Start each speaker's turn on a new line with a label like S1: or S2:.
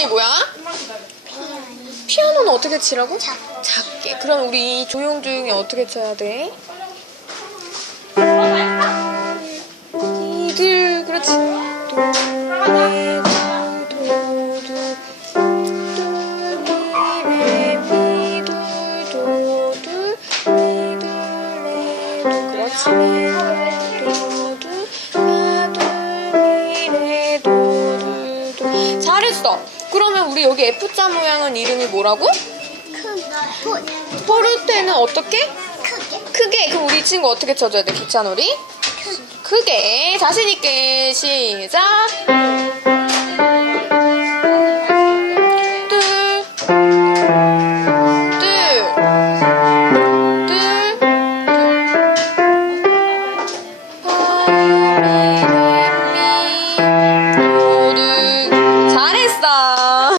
S1: 이름이 뭐야? 피아노는 어떻게 치라고? 작게. 그럼 우리 조용조용히 어떻게 쳐야 돼? 이들 그렇지. 그렇지. 잘했어. 그러면 우리 여기 F자 모양은 이름이 뭐라고? 포르테는 어떻게?
S2: 크게.
S1: 크게. 그럼 우리 친구 어떻게 쳐줘야 돼? 기차놀이?
S2: 크게.
S1: 자신 있게 시작. 잘했어.